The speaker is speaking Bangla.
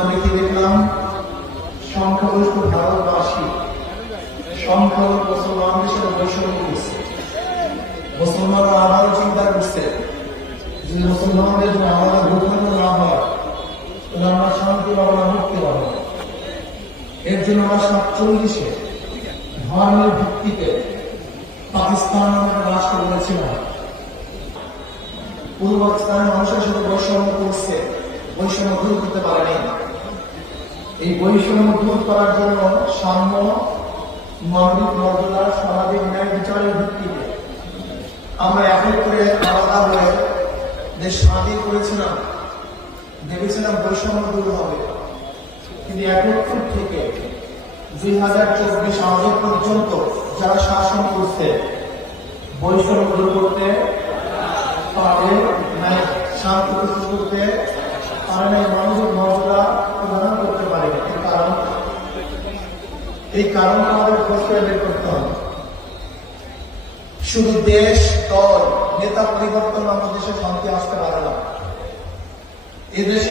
আমি দেখলাম? সংখ্যাগরিষ্ঠ ভারতবাসী সংখ্যালঘু মুসলমানদের বৈষম্য করছে। মুসলমানরা আবারও চিন্তা করছে যদি মুসলমানদের জন্য আমাদের ভূখণ্ড না হয়, তাহলে আমরা শান্তি পাবো না, মুক্তি পাবো এর জন্য আমরা সাতচল্লিশে ধর্মের ভিত্তিতে পাকিস্তান রাষ্ট্র বলেছিলাম পূর্ব পাকিস্তানের মানুষের সাথে বৈষম্য করছে। বৈষম্য দূর করতে পারেনি। এই বৈষম্য দূর করার জন্য সাম্য মানবিক মর্যাদা সামাজিক ন্যায় বিচারের ভিত্তিতে আমরা একত্রে আলাদা হয়ে যে স্বাধীন করেছিলাম, ভেবেছিলাম বৈষম্য দূর হবে। কিন্তু একত্র থেকে দুই হাজার চব্বিশ আজ পর্যন্ত যারা শাসন করছে, বৈষম্য দূর করতে পারে শান্তি করতে পারে নাই মর্যাদা প্রদান করতে পারে। এর কারণ? এই কারণটা আমাদের খোঁজ করে বের করতে হবে। শুধু দেশ, দল, নেতা পরিবর্তন আমাদের দেশে শান্তি আসতে পারে না। এদেশে